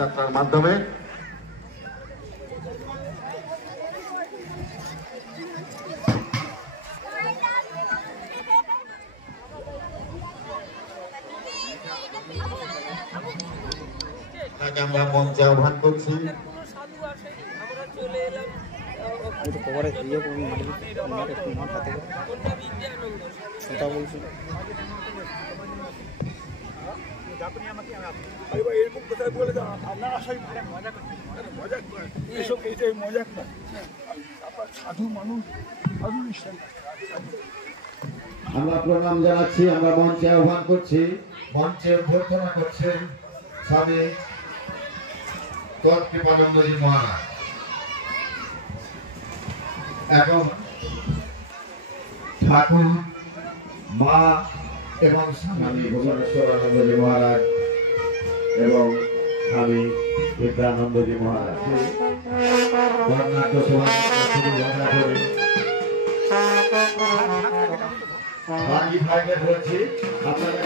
শোভাযাত্রার মাধ্যমে আমরা মঞ্চে আহ্বান করছি। এরকম কোথায় বলে দাও আপনার আশাই মজা করছেন, মজা করেন এসব, এইটাই মজা করেন। সাধু মানুষ, সাধু নিষ্ঠান। আমরা প্রণাম জানাচ্ছি, আমরা মঞ্চে আহ্বান করছি। মঞ্চে অভ্যর্থনা করছেন স্বামী কৃপানন্দজি মহারাজ। এখন ঠাকুর, মা এবং স্বামী ভুবনেশ্বরানন্দজি মহারাজ এবং স্বামী বিদ্যানন্দজি মহারাজ বর্ণাঢ্য শোভাযাত্রা করে বাকি ভাইকে বলছি আপনারা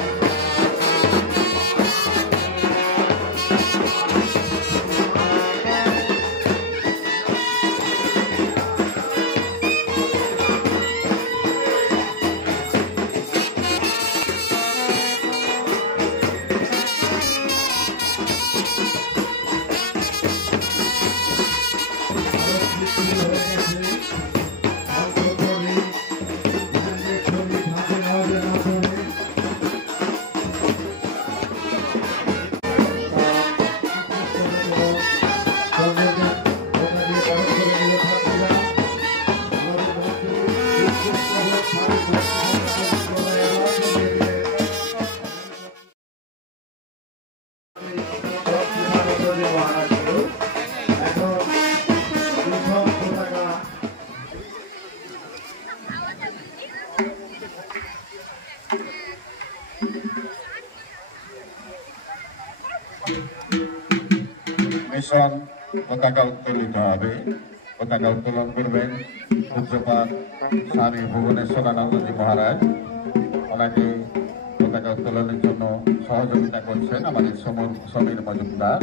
মিশন পতাকা উত্তোলিত হবে। পতাকা উত্তোলন করবেন পূজ্যপাদ স্বামী ভুবনেশ্বরানন্দজি মহারাজ। ওনাকে পতাকা উত্তোলনের জন্য সহযোগিতা করছেন আমাদের সমীর মজুমদার।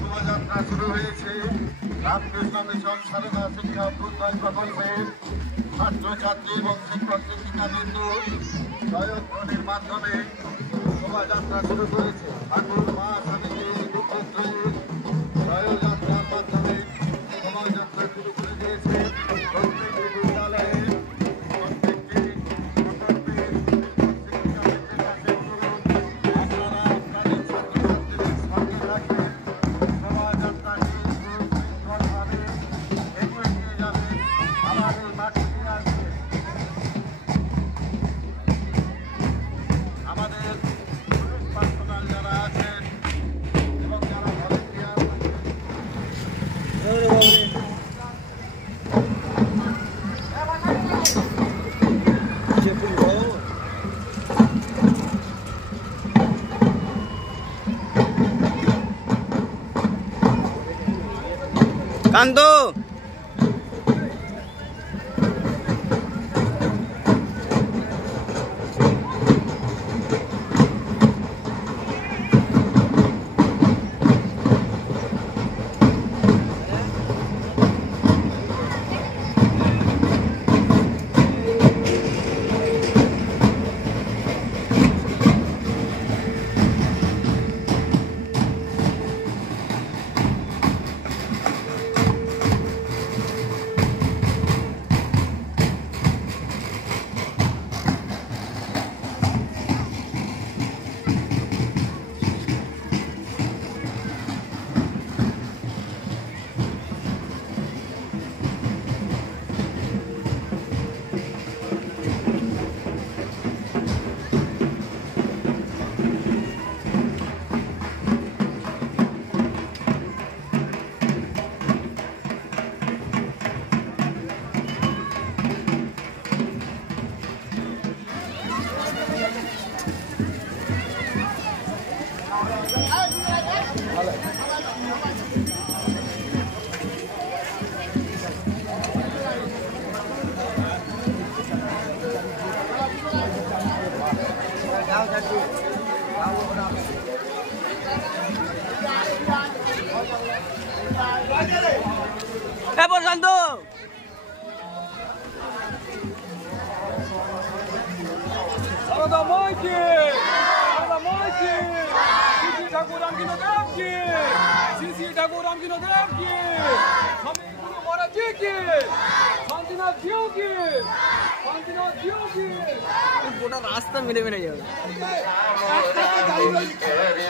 শোভাযাত্রা শুরু হয়েছে রামকৃষ্ণ মিশন সারদা শিক্ষা উন্নয়ন প্রকল্পের ছাত্রছাত্রী এবং শিক্ষক শিক্ষিকাবৃন্দ জয়ধ্বনির মাধ্যমে শোভাযাত্রা শুরু করেছে। ঠাকুর মা স্বামীজি দুঃখত্রয়ীর জয়যাত্রার মাধ্যমে শোভাযাত্রা শুরু করে দিয়েছে। প্রত্যেকটি বিদ্যালয়ে প্রত্যেকটি প্রকল্পের শিক্ষাবিদদের কাছে আপনারা আপনাদের ছাত্রছাত্রীদের সাথে রাখবেন। শোভাযাত্রা আমাদের পুলিশ পার্সোনাল যারা আছেন এবং যারা ভলেন্টিয়ার কান্ত প্রশান্ত ঠাকুর রামকৃষ্ণ দেব কি শ্রী ঠাকুর রামকৃষ্ণ দেব কি স্বামী গুরু মহারাজ জি কি শান্তিনাথ জিও কি শান্তিনাথ জিও কি গোটা রাস্তা মেরে মেরে যাবে সরে যা সরে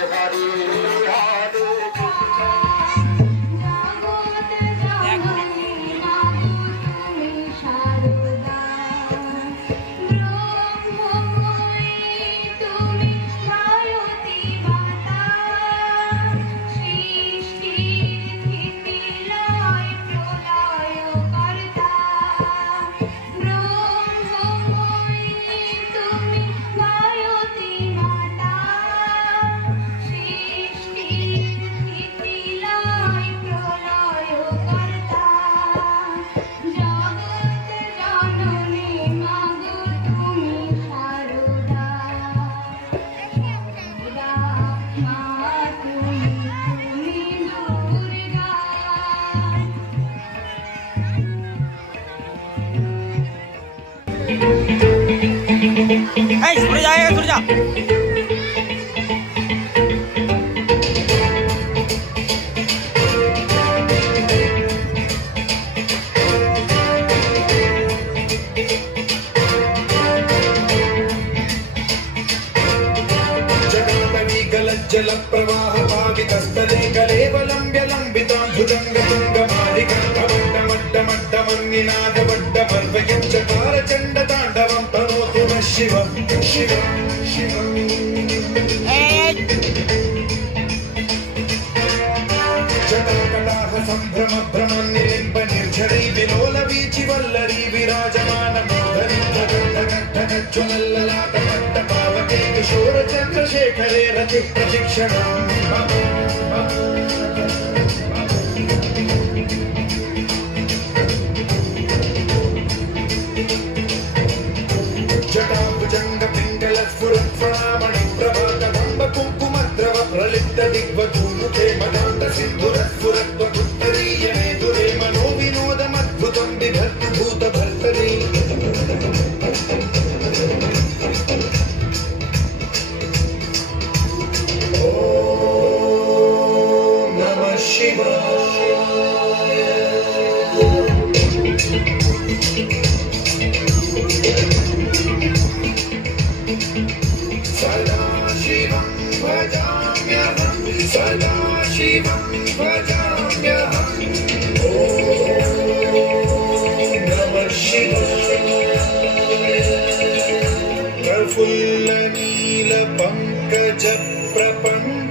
যা जल प्रवाह पावितस्थले कलेवलम्ब्य लम्बितां भुजङ्गतुङ्गमालिकामड्डमड्डमड्डमन्निनादवड्डमर्वयं चकार चण्डताण्डवं तनोतु नः शिवं शिवं शिवं जटाकटाह सम्भ्रम भ्रमन्निलिम्ब निर्झरी विलोल वीचि वल्लरी विराजमानमोदनिद्धगद्धगज्ज्वलल्ललाटमट्टपावके किशोर चन्द्रशेखरे रति प्रशिक्षणम् जटाभुजङ्ग पिङ्गल स्फुरत्फणामणि प्रभाकदम्ब कुङ्कुमद्रव प्रलिप्त दिग्वधूमुखे मदान्त सिन्धुरस्फुरत्वपुत्तरीयने दुरे मनो विनोदमद्भुतं बिभर्तु भूतभर्तरी ॐ नमः शिवाय सदा शिवं भजाम्यहं सदा शिवं भजाम्यहं ॐ नमः शिवाय प्रफुल्ल नील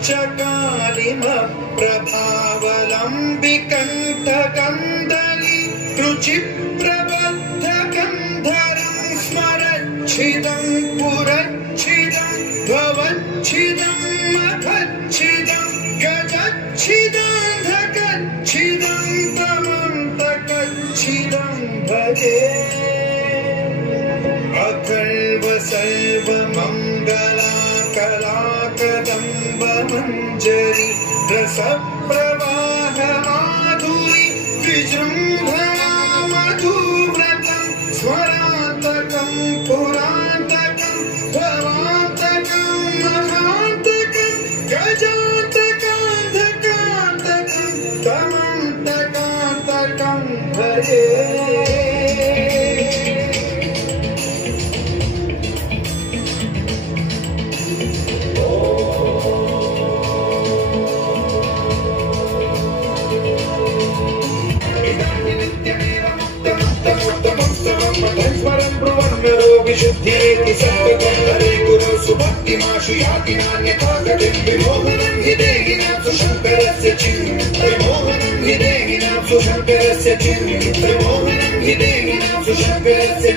प्रभावलम्बिकण्ठकन्दली रुचिप्रबद्धकन्धरं स्मरच्छिदं पुरच्छिदं भवच्छिदं मखच्छिदं गजच्छिदान्धकच्छिदं तमन्तकच्छिदं भजे अखल्व सर्वमङ्गलाकलाकदम्बमञ्जरी रसप्रवाह माधुरी विजृम्भणा मधुव्रतं स्वरान्तकं पुरान्तकं भवान्तकं महान्तकं गजान्तकान्धकान्तकं तमन्तकान्तकं भजे विशुद्धिरेति सत्त्वकर्तरे गुरु सुभक्तिमाशु याति नान्यथा गतिं विमोहनं हि देहिनां सुशङ्करस्य विमोहनं हि देहिनां सुशङ्करस्य विमोहनं हि देहिनां सुशङ्करस्य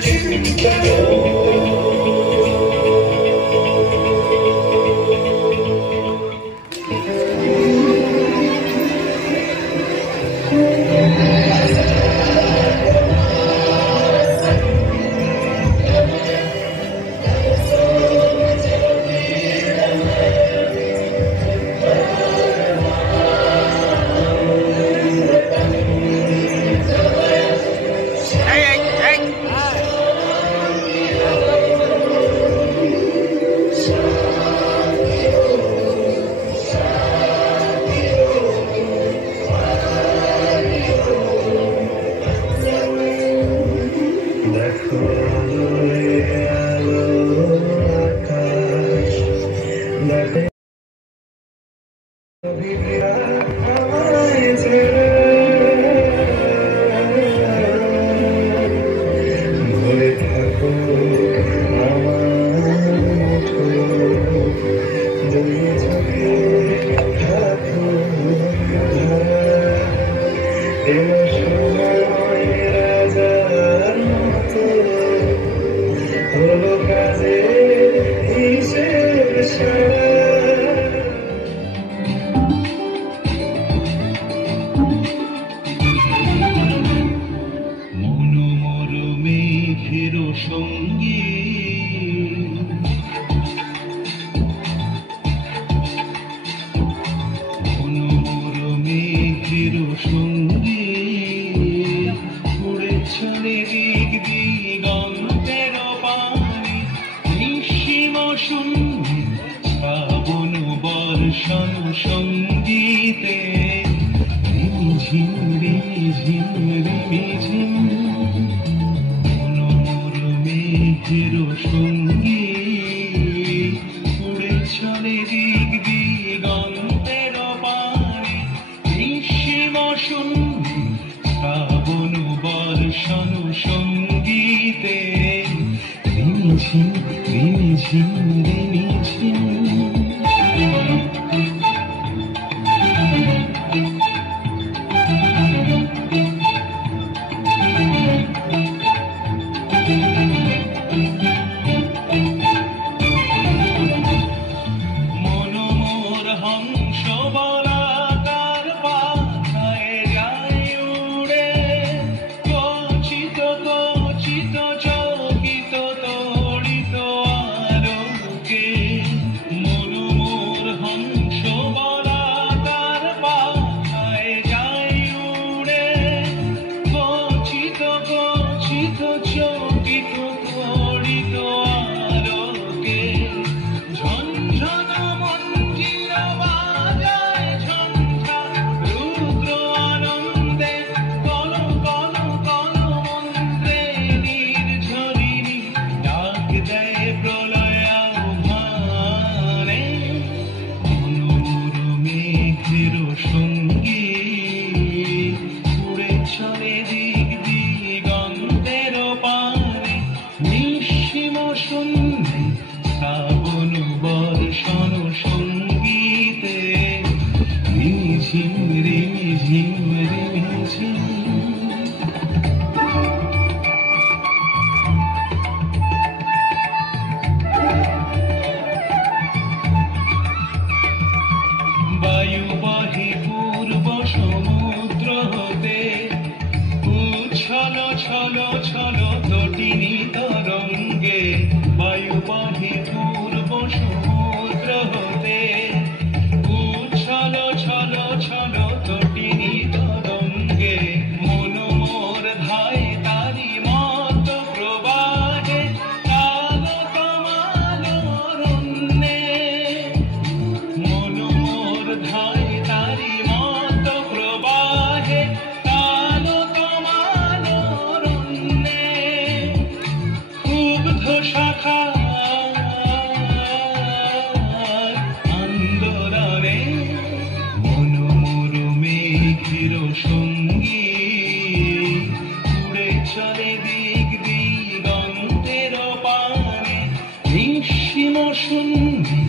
সঙ্গী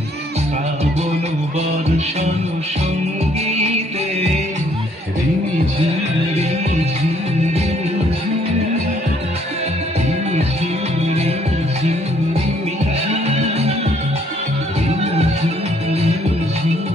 শ্রাবণ বর্ষণ সঙ্গীতে রিমি ঝিম রিমি ঝিম রিমি ঝিম রিমি ঝিম রিমি ঝিম রিমি ঝিম রিমি ঝিম রিমি ঝিম।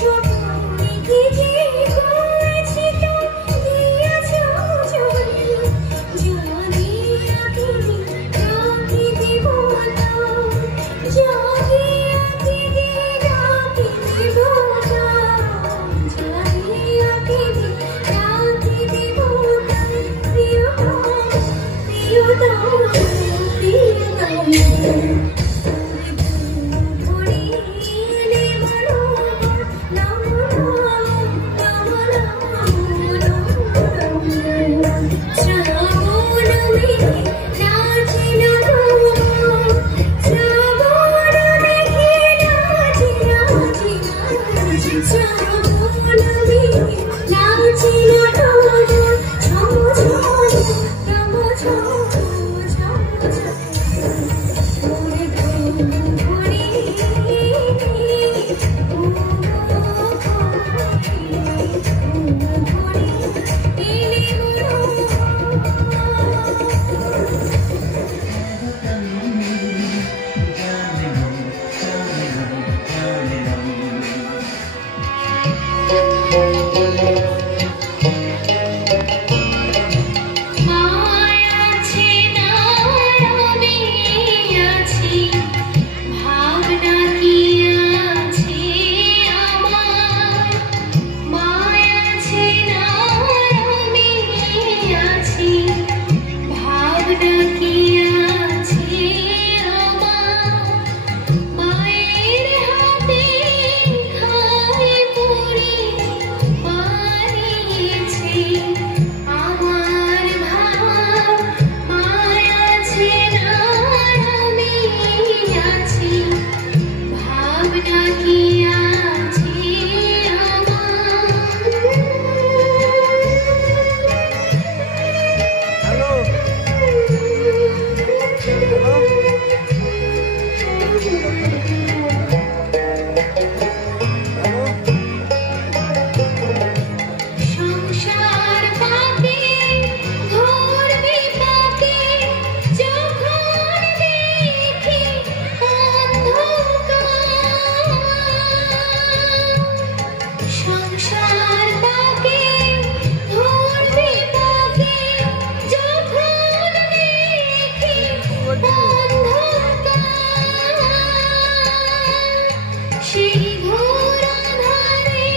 Shut সংসার তাকে ধরবে তাকে যখন দেখি অন্ধকার সেই ঘোর আঁধারে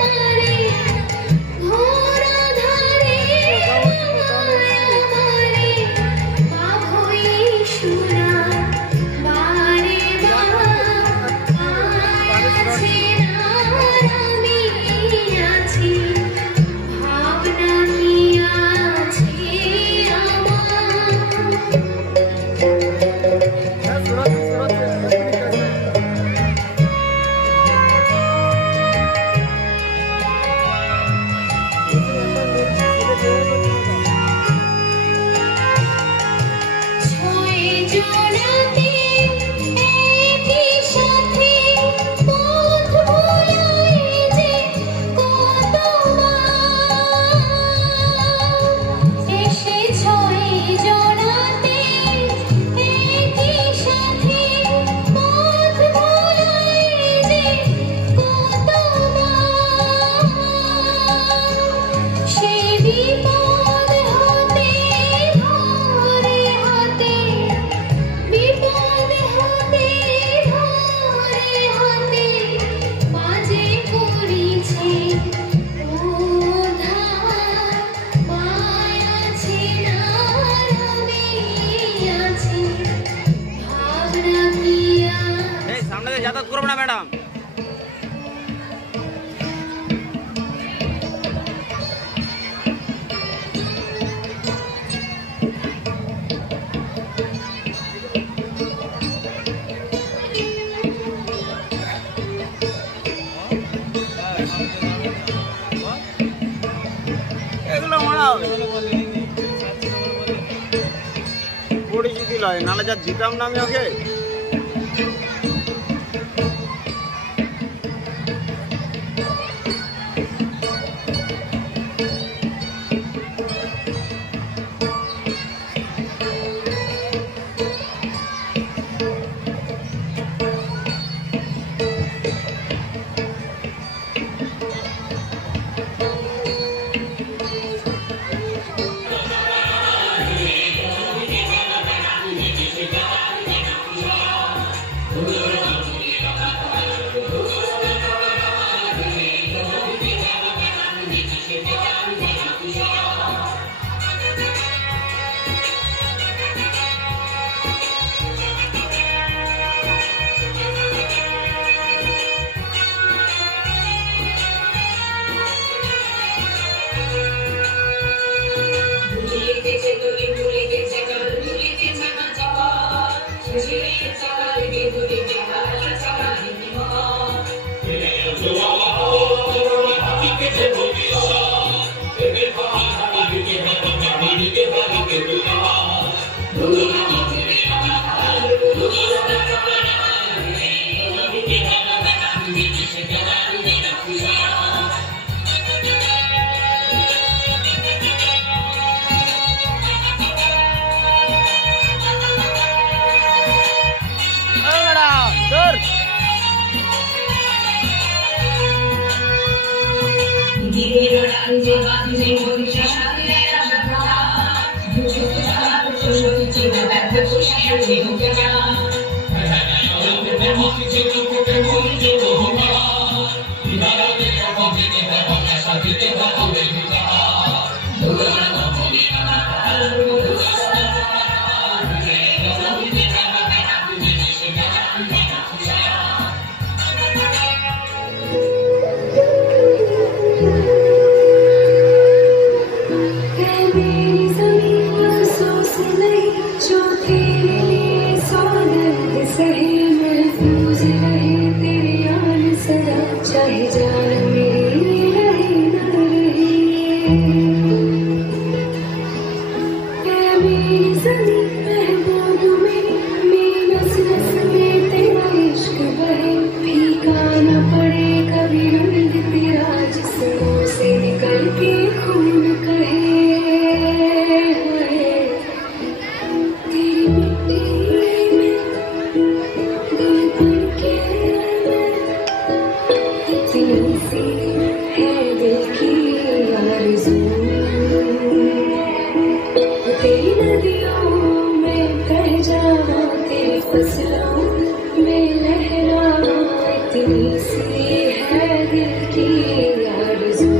মারে ঘোর আঁধারে মারে বাবুই সুরা বারে আছি আমি আছি ভাবনা কি আছে ছয় জনাতে একই সাথে পথ ভুলাই যে কতবার এসে ছয় জনাতে একই সাথে পথ ভুলাই যে কতবার সে বিপদ হতে ধরে হাতে বিপদ হতে ধরে হাতে বাজে করিছে উদ্ধার পায় আছে না রবে আছে ভাবনা কি এই সামনে দিয়ে যাতায়াত করবো না ম্যাডাম। এগুলো মারা হবে পরিচিতি লয়, নাহলে যা দিতাম না আমি ওকে। ऐसी है दिल की आरज़ू तेरी नदियों में कर जावा तेरी फसलों में लहरावा इतनी सी है दिल की आरज़ू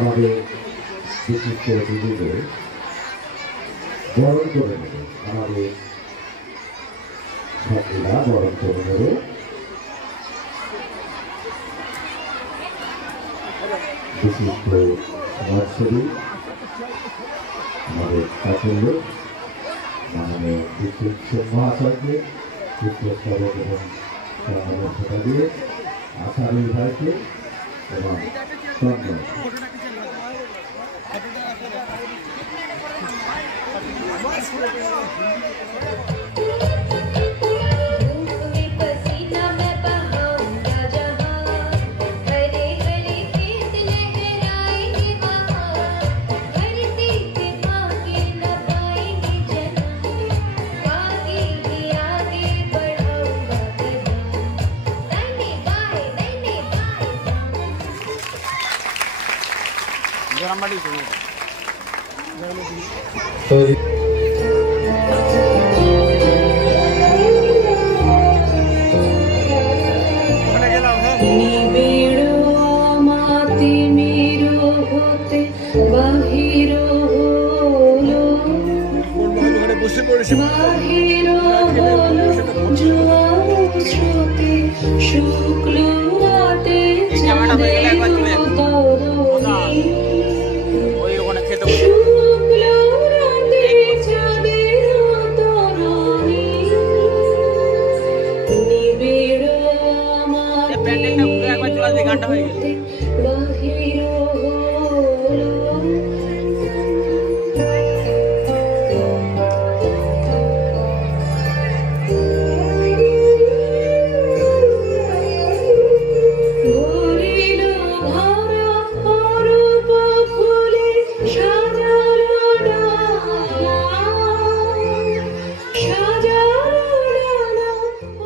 আমাদের বিশিষ্ট অতিথিদের বরণ করে নেবে আমাদের ছাত্রীরা বরণ করে নেবে বিশিষ্ট সমাজসেবী আমাদের সাফল্য মাননীয় বিদ্যুৎ মহাশয়কে পুষ্পস্তবক এবং পরামর্শটা দিয়ে আশারুল ভাইকে এবং চন্দন पसीना मैं बहाऊंगा जहां हरे हरे खेत लहराएंगे वहां धरती पे आगे न पाएंगे जहां आगे ही आगे बढ़ाऊंगा कदम नैने बाएं তৈরি নিবিড় মাতে মেরো হতে বাহির হলো বাহির হলো জোয়ার স্রোতে শুক্ল রাতে চাঁদের তরণী শুক্ল রাতে চাঁদের তরণী নিবিড় গানটা হয়ে গেল বাহির হলো ভরিল ভরা অরূপ ফুলে সাজালো ডালা সাজালো ডালা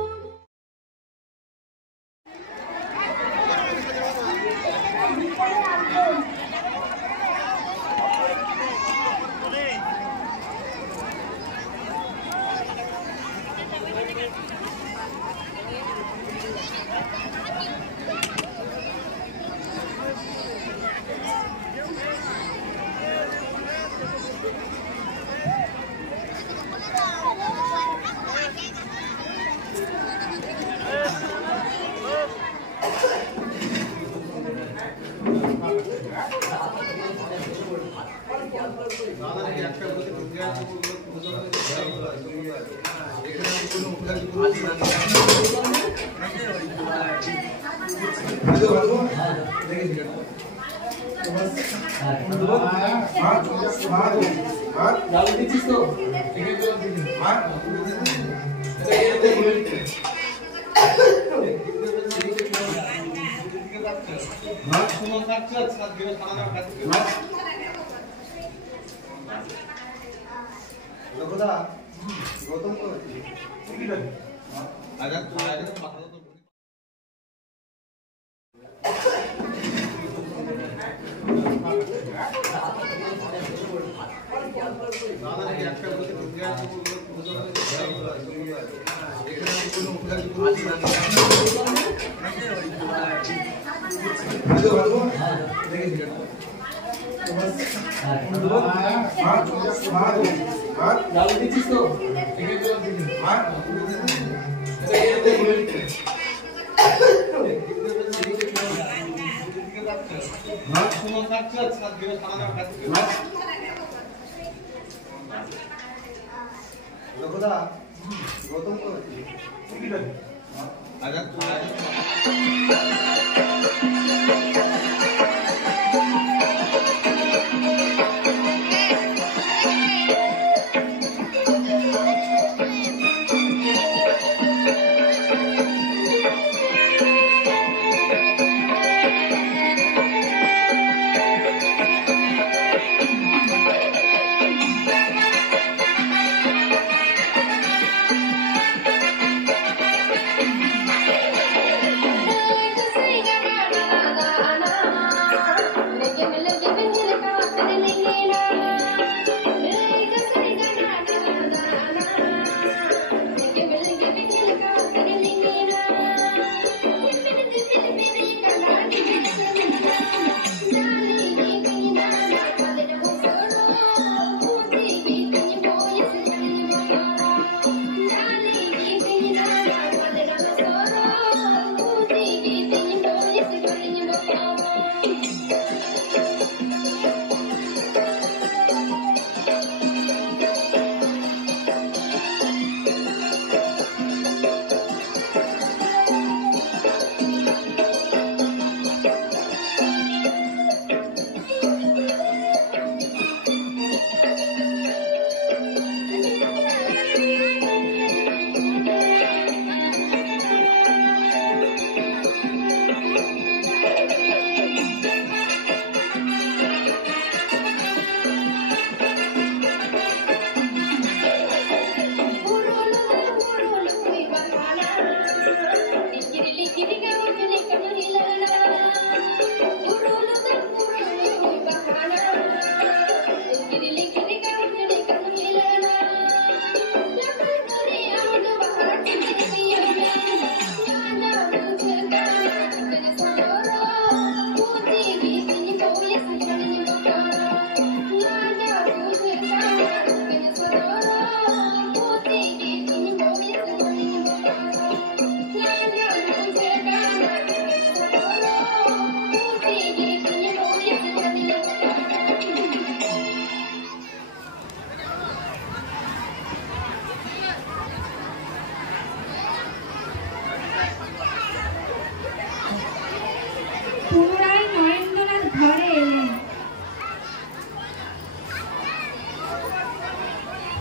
পুনরায় নরেন্দ্রনাথ ঘরে এলেন,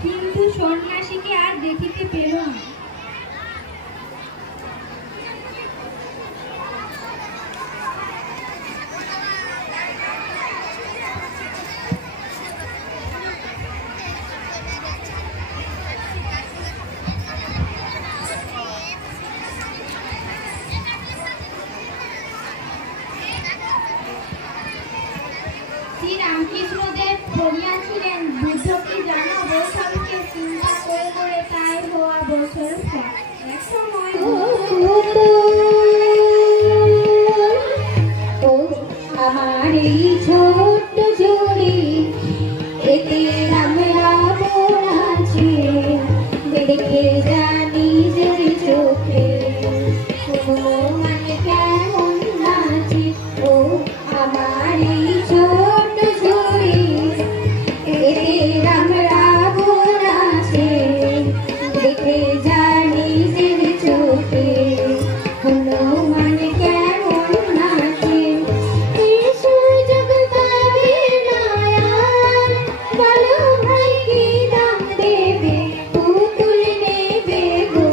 কিন্তু সন্ন্যাসীকে আর দেখিতে পেল না। শ্রীরামকৃষ্ণদেব বলিয়াছিলেন, বুদ্ধ কি জানো, বৈষম্যকে চিন্তা করে করে তাই হওয়া বছর এক সময় আমার এই ছোট্ট জুড়ি এতে আমরা আছে দেখে জানি যে চোখে মানে কেমন নাচে। ও আমার এই ছোট্ট জুড়ি এতে আমরা আছে দেখে জানি যে চোখে মানে কেমন নাচে। বলো ভাই কি দাম দেবে, পুতুল নেবে গো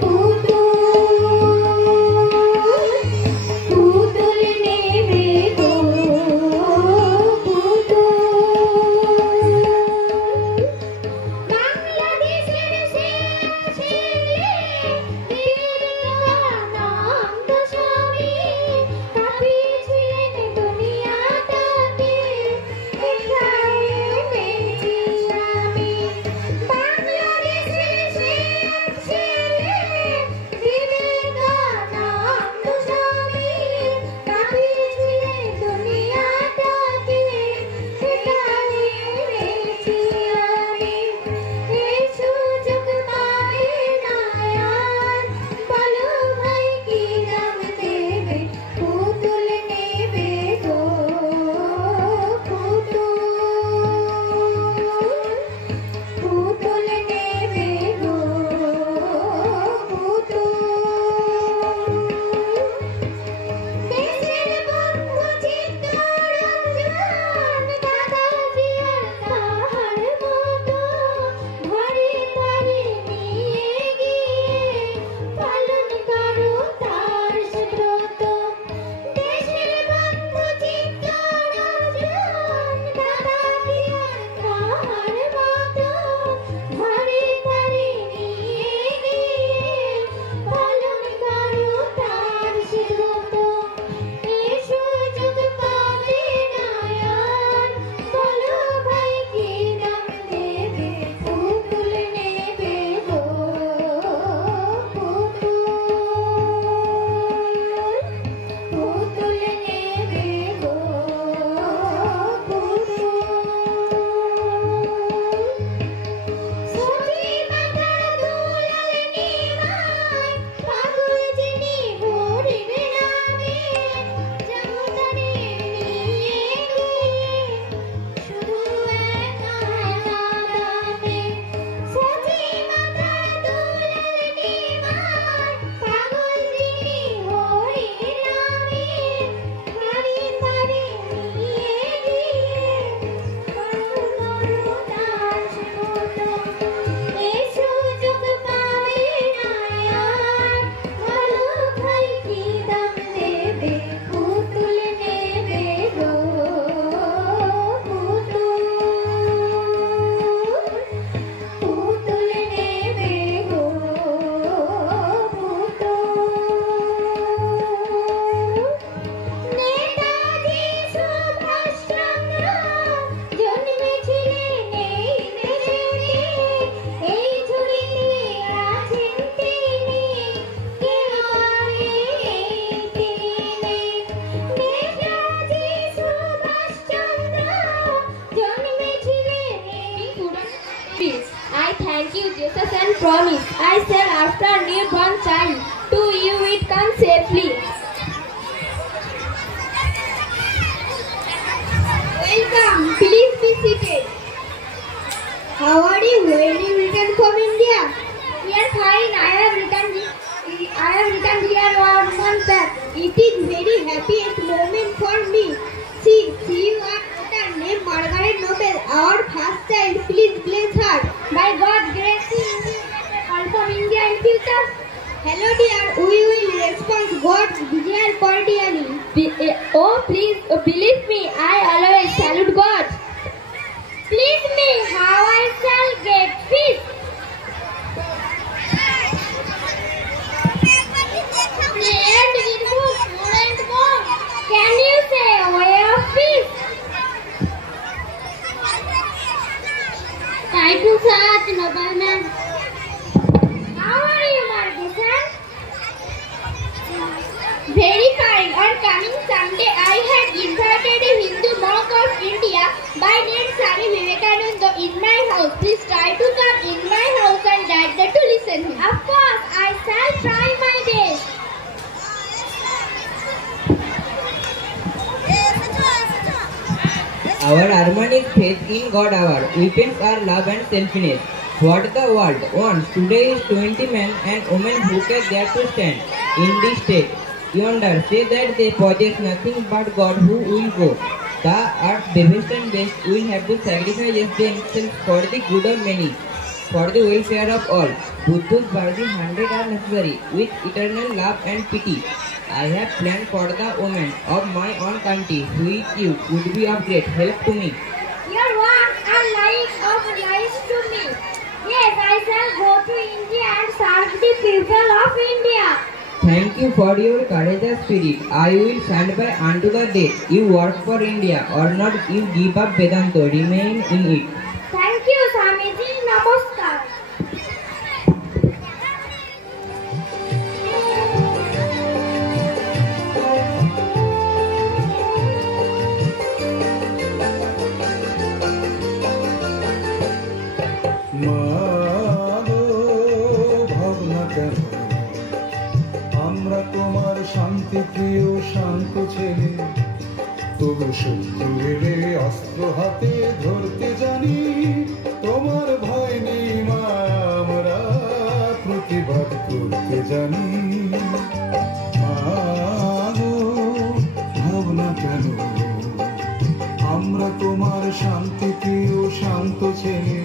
পুতুল। from India. We are fine. I have written here 1 month back. It is very happiest moment for me. See you are daughter named Margaret Nobel, our first child. Please bless her. By God grace, we will all from India in future. Hello dear, we will respond God's dear cordially. Please believe me, I always salute God. Please me, how I shall get fish? And with book, more and more. Can you say way of fish? Try to search nobleman. How are you, Margaret? Very fine. On coming Sunday, I had invited a Hindu monk of India by name Swami Vivekananda in my house. Please try to come in my house and dad to listen him. Of course, I shall try my best. Our Arman is faith in God. Our weapons are love and selfishness. What the world wants today is 20 men and women who can dare to stand in this state. Yonder say that they possess nothing but God who will go. The earth's best and best will have to sacrifice themselves for the good of many, for the welfare of all. Buddha's burden 100 are necessary with eternal love and pity. I have planned for the women of my own country, which you would be of great help to me. Your words are like of life to me. Yes, I shall go to India and serve the people of India. Thank you for your courageous spirit. I will stand by unto the death. You work for India or not, you give up Vedanta, remain in it. Thank you, Swamiji. Namaskar. মাগো ভাবনা কেন আমরা তোমার শান্তি প্রিয় শান্ত ছেলে, তবু শত্রু এলে অস্ত্র হাতে ধরতে জানি। তোমার ভয় নেই মা, আমরা প্রতিবাদ করতে জানি। মাগো ভাবনা কেন আমরা তোমার শান্তি প্রিয় শান্ত ছেলে,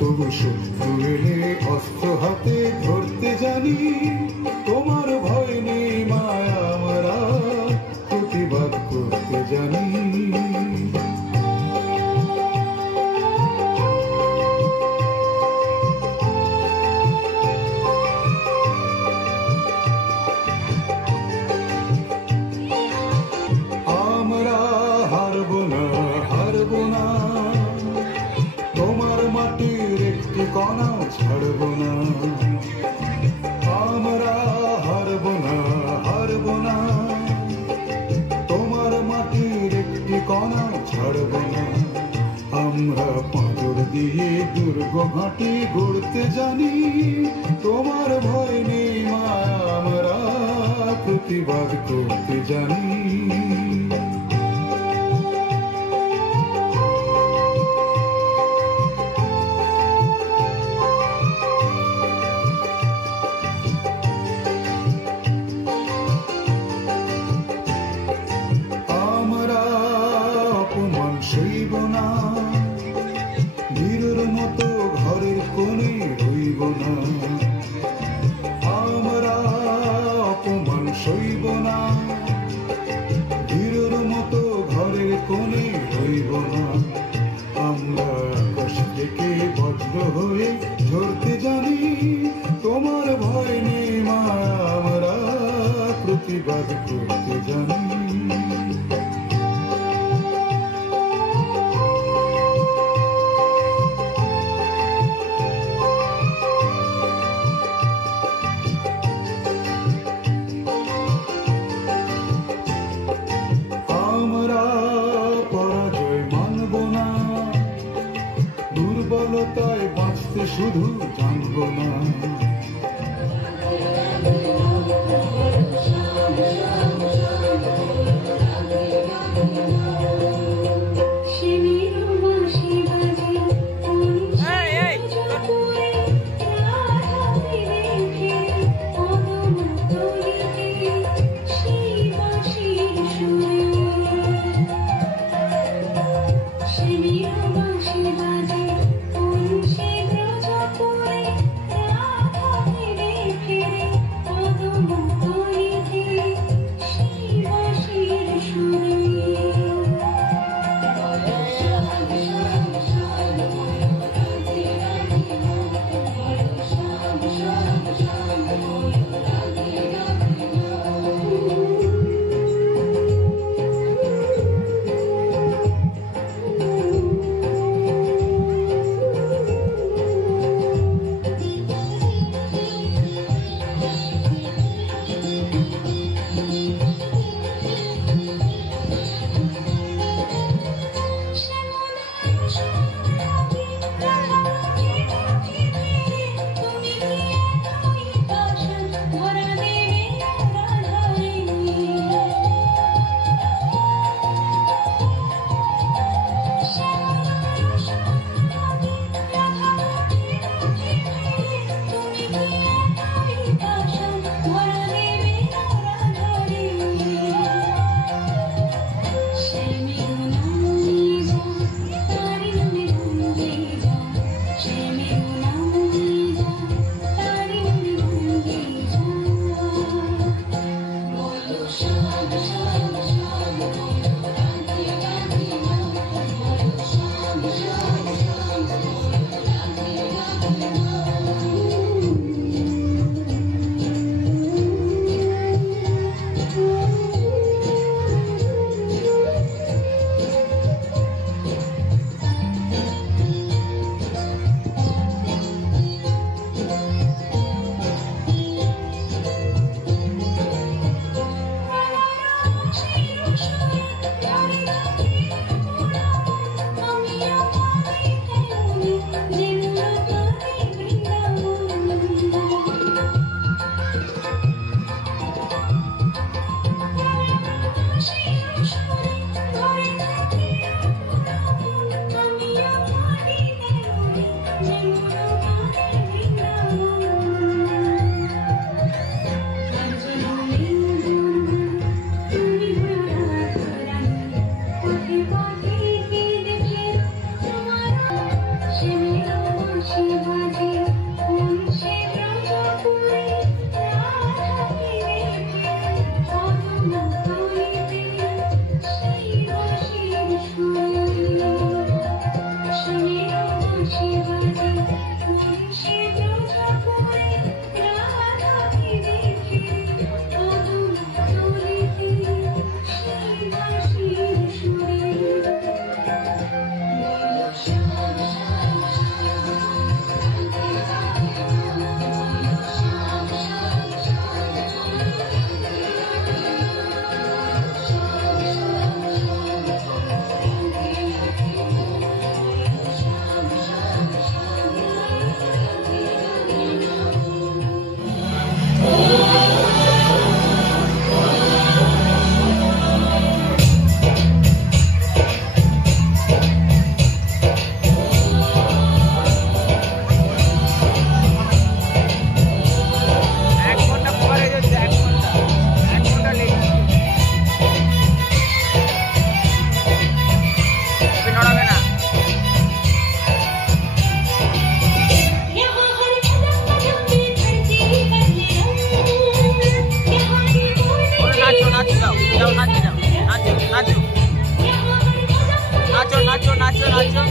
তবু শত্রু এলে অস্ত্র হাতে ধরতে জানি। তোমার ভয় নেই মা, আমরা প্রতিবাদ করতে জানি। আমরা হারব না, হারব না, তোমার মাটির একটি কণাও ছাড়ব না। আমরা হারব না, হারব না, তোমার মাটির একটি কণাও ছাড়ব না। আমরা পাঁজর দিয়ে দুর্গ ঘাঁটি গড়তে জানি। তোমার ভয় নেই মা, আমরা প্রতিবাদ করতে জানি। সইব না, বীরের মতো ঘরের কোণে রইব না। আমরা অপমান সইব না, বীরের মতো ঘরের কোণে রইব না। আমরা আকাশ থেকে বজ্র হয়ে ঝরতে জানি। তোমার ভয় নেই মা, আমরা প্রতিবাদ করতে জানি। দুর্বলতায় বাঁচতে শুধু জানব না। नाचो नाचो नाचो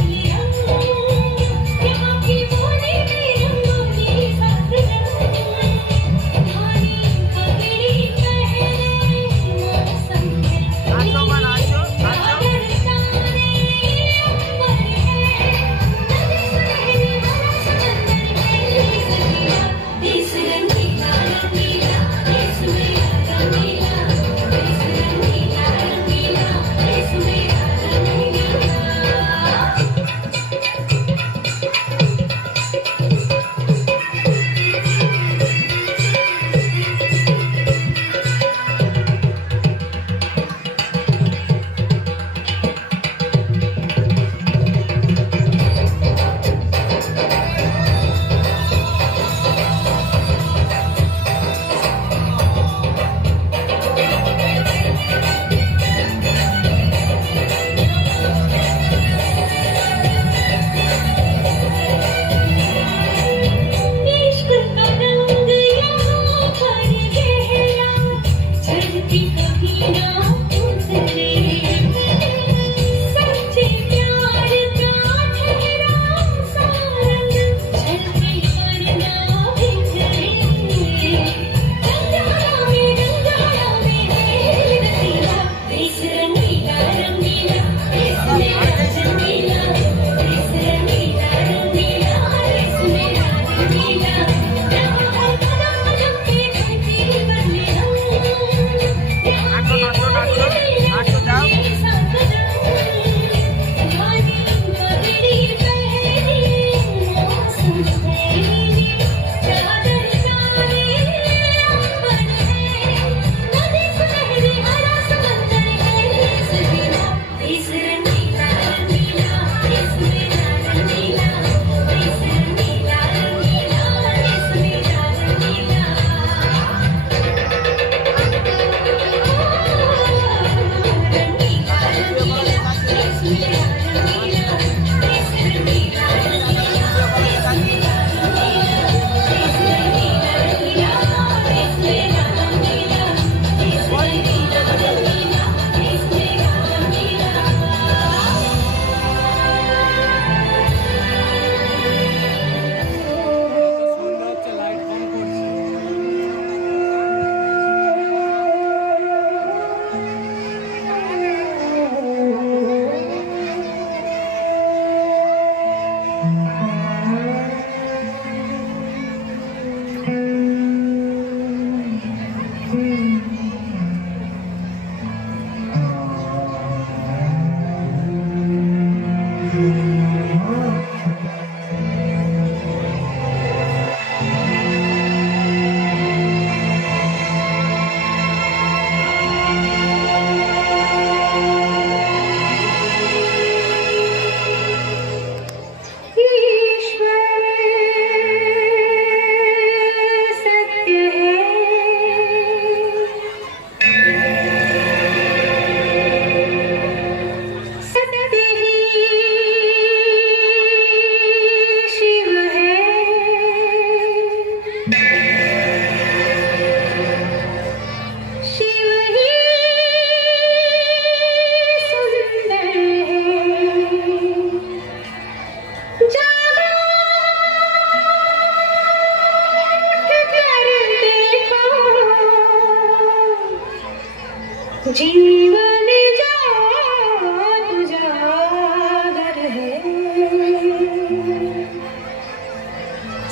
जीवन जात जागर है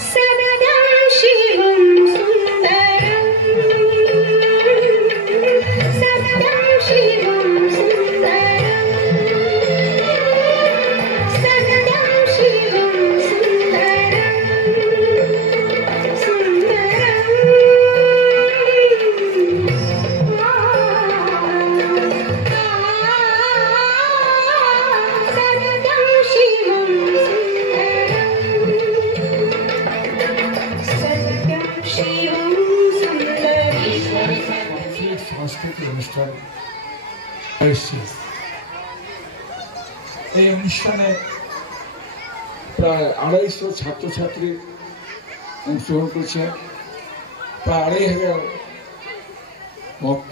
सनदं शिवं सुंदरं सनदं शिवं सुंदरं सनदं शिवं सुंदरं सुंदरं সাংস্কৃতিক অনুষ্ঠান এসেছে। এই অনুষ্ঠানে প্রায় 250 ছাত্রছাত্রী অংশগ্রহণ করছে, প্রায় 2500 ভক্ত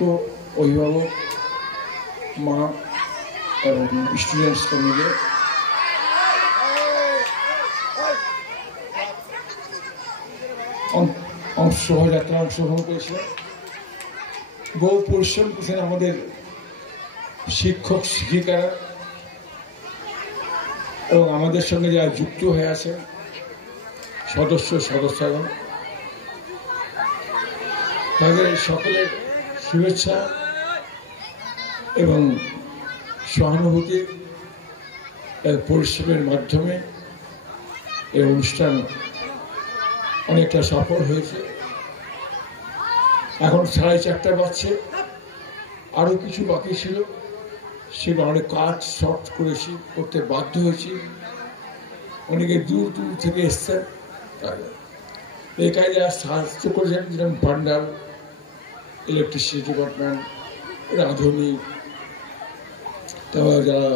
অভিভাবক মা এবং স্টুডেন্টসকে মিলে শোভাযাত্রা অংশগ্রহণ করেছিলেন। বহু পরিশ্রম করেছেন আমাদের শিক্ষক শিক্ষিকারা এবং আমাদের সঙ্গে যারা যুক্ত হয়ে আছে সদস্যগণ, তাদের সকলের শুভেচ্ছা এবং সহানুভূতির পরিশ্রমের মাধ্যমে এই অনুষ্ঠান অনেকটা সফল হয়েছে। এখন 4:30 বাজছে, আরও কিছু বাকি ছিল, সেটা অনেক কাজ শর্ট করেছি, করতে বাধ্য হয়েছি। অনেকে দূর দূর থেকে এসছেন, এই কাজে সাহায্য করেছেন, যেরকম পান্ডাল, ইলেকট্রিসিটি ডিপার্টমেন্ট, রাঁধুনি, তারপর যারা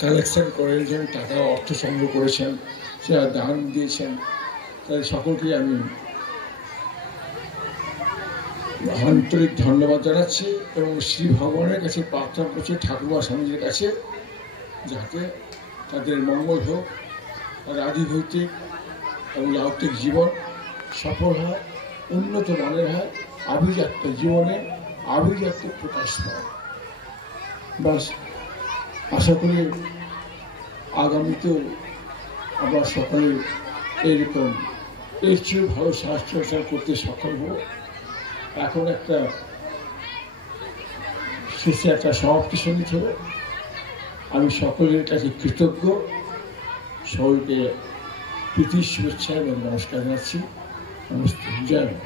কালেকশন করেছেন, টাকা অর্থ সংগ্রহ করেছেন, যারা দান দিয়েছেন, তাদের সকলকে আমি আন্তরিক ধন্যবাদ জানাচ্ছি এবং শ্রী ভগবানের কাছে প্রার্থনা করছি, ঠাকুমা স্বামীজির কাছে, যাতে তাদের মঙ্গল হোক, তাদের আধিভৌতিক এবং লৌকিক জীবন সফল হয়, উন্নত মানের হয়, আভিজাত্য জীবনে আভিজাত্য প্রকাশ পায়। বাস আশা করি আগামীতেও আমরা সকলে এইরকম এর চেয়ে ভালো স্বাস্থ্য করতে সক্ষম হব। এখন একটা শেষে একটা সমাপ্তি সঙ্গীত হবে। আমি সকলের কাছে কৃতজ্ঞ, সকলকে প্রীতির শুভেচ্ছা এবং নমস্কার জানাচ্ছি। নমস্তে, জয় মা।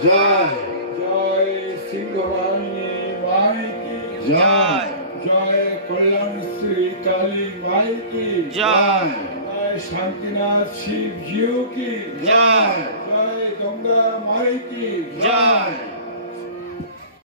জয় জয় সিংহবাহিনী মাই কি জয় জয় কল্যাণ শ্রী কালী মাই কি জয় জয় শান্তিনাথ শিব জিউ কি জয় জয় গঙ্গা মাই কি জয়